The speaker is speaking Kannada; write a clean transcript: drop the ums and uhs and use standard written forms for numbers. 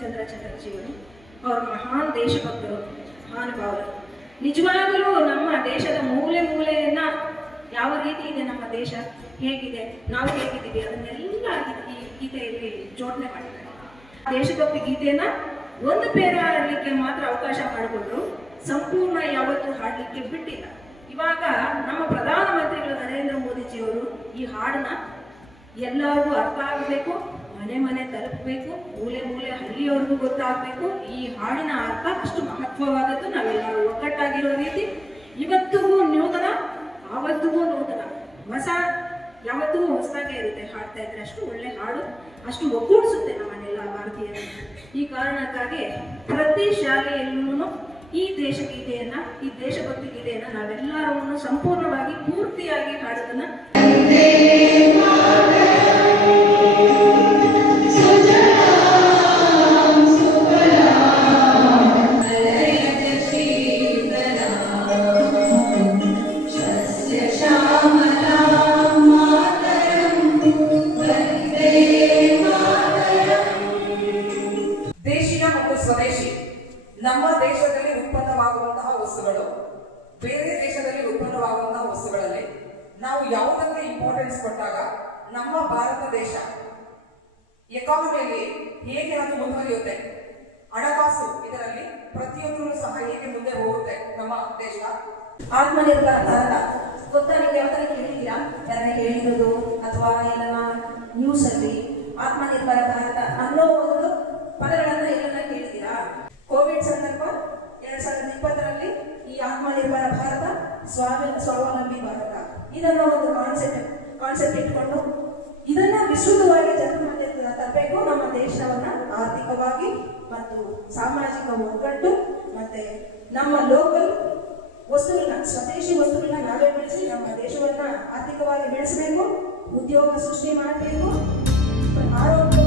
ಚಂದ್ರ ಚಟರ್ಜಿಗಳು. ಅವರು ಮಹಾನ್ ದೇಶಭಕ್ತರು, ಮಹಾನುಭಾವರು. ನಿಜವಾಗಲೂ ನಮ್ಮ ದೇಶದ ಮೂಲೆ ಮೂಲೆಯನ್ನ ಯಾವ ರೀತಿ ಇದೆ, ನಮ್ಮ ದೇಶ ಹೇಗಿದೆ, ನಾವು ಹೇಗಿದ್ದೀವಿ, ಅದನ್ನೆಲ್ಲ ಈ ಗೀತೆಯಲ್ಲಿ ಜೋಡಣೆ ಮಾಡಿದ್ದಾರೆ. ದೇಶಭಕ್ತಿ ಗೀತೆಯನ್ನ ಒಂದು ಪೇರ ಹಾಡಲಿಕ್ಕೆ ಮಾತ್ರ ಅವಕಾಶ ಮಾಡಿಕೊಟ್ರು, ಸಂಪೂರ್ಣ ಯಾವತ್ತೂ ಹಾಡಲಿಕ್ಕೆ ಬಿಟ್ಟಿಲ್ಲ. ಇವಾಗ ನಮ್ಮ ಪ್ರಧಾನಮಂತ್ರಿಗಳು ನರೇಂದ್ರ ಮೋದಿಜಿಯವರು ಈ ಹಾಡನ್ನ ಎಲ್ಲರಿಗೂ ಅರ್ಥ ಆಗಬೇಕು, ಮನೆ ಮನೆ ತಲುಪಬೇಕು, ಮೂಲೆ ಮೂಲೆ ಹಳ್ಳಿಯವರೆಗೂ ಗೊತ್ತಾಗಬೇಕು. ಈ ಹಾಡಿನ ಅರ್ಥ ಅಷ್ಟು ಮಹತ್ವವಾದದ್ದು. ನಾವೆಲ್ಲರೂ ಒಗ್ಗಟ್ಟಾಗಿರೋ ರೀತಿ ಇವತ್ತಿಗೂ ನೂತನ, ಆವತ್ತಿಗೂ ನೂತನ, ಹೊಸ ಯಾವತ್ತಿಗೂ ಹೊಸದಾಗೆ ಇರುತ್ತೆ. ಹಾಡ್ತಾ ಇದ್ರೆ ಅಷ್ಟು ಒಳ್ಳೆ ಹಾಡು, ಅಷ್ಟು ಒಗ್ಗೂಡಿಸುತ್ತೆ ನಮ್ಮನ್ನೆಲ್ಲ ಭಾರತೀಯರು. ಈ ಕಾರಣಕ್ಕಾಗಿ ಪ್ರತಿ ಶಾಲೆಯಲ್ಲೂ ಈ ದೇಶಗೀತೆಯನ್ನ, ಈ ದೇಶಭಕ್ತಿ ಗೀತೆಯನ್ನ ನಾವೆಲ್ಲರೂ ಸಂಪೂರ್ಣವಾಗಿ ಪೂರ್ತಿಯಾಗಿ ಹಾಡೋದನ್ನ ಸ್ವದೇಶಿ. ನಮ್ಮ ದೇಶದಲ್ಲಿ ಉತ್ಪನ್ನವಾಗುವಂತಹ ವಸ್ತುಗಳು ಬೇರೆ ದೇಶದಲ್ಲಿ ಉತ್ಪನ್ನವಾಗುವಂತಹ ವಸ್ತುಗಳಲ್ಲಿ ನಾವು ಯಾವುದಕ್ಕೆ ಇಂಪಾರ್ಟೆನ್ಸ್ ಕೊಟ್ಟಾಗ ನಮ್ಮ ಭಾರತ ದೇಶ ಎಕಾನಮಿಯಲ್ಲಿ ಹೇಗೆ ಅದು ಮುಂದುವರಿಯುತ್ತೆ, ಹಣಕಾಸು ಇದರಲ್ಲಿ ಪ್ರತಿಯೊಂದರೂ ಸಹ ಹೇಗೆ ಮುಂದೆ ಹೋಗುತ್ತೆ ನಮ್ಮ ದೇಶ. ಆತ್ಮನಿರ್ಭರ ಭಾರತ ಗೊತ್ತಾ ನಿಮಗೆ? ಯಾವ ಕೇಳಿದ್ದೀರಾ? ಯಾರನ್ನ ಹೇಳಿರೋದು ಅಥವಾ ಏನನ್ನ ನ್ಯೂಸ್ ಅಲ್ಲಿ ಆತ್ಮನಿರ್ಭರ ಭಾರತ ಅನ್ನೋ ಒಂದು ಪದಗಳನ್ನ ಎಲ್ಲನ್ನ ಕೇಳಿದ್ದೀರಾ? ಕೋವಿಡ್ ಸಂದರ್ಭ 2020ರಲ್ಲಿ ಈ ಆತ್ಮನಿರ್ಭರ ಭಾರತ, ಸ್ವಾವಲಂಬಿ ಭಾರತ, ಇದನ್ನ ಒಂದು ಕಾನ್ಸೆಪ್ಟ್ ಇಟ್ಕೊಂಡು ಇದನ್ನ ವಿಸ್ತೃತವಾಗಿ ಜನರ ಮಧ್ಯೆ ತರಬೇಕು. ನಮ್ಮ ದೇಶವನ್ನ ಆರ್ಥಿಕವಾಗಿ ಮತ್ತು ಸಾಮಾಜಿಕ ಒಗ್ಗಟ್ಟು ಮತ್ತೆ ನಮ್ಮ ಲೋಕಲ್ ವಸ್ತುಗಳನ್ನ, ಸ್ವದೇಶಿ ವಸ್ತುಗಳನ್ನ ನಾವೇ ಬೆಳೆಸಿ ನಮ್ಮ ದೇಶವನ್ನ ಆರ್ಥಿಕವಾಗಿ ಬೆಳೆಸಬೇಕು, ಉದ್ಯೋಗ ಸೃಷ್ಟಿ ಮಾಡಬೇಕು, ಆರೋಗ್ಯ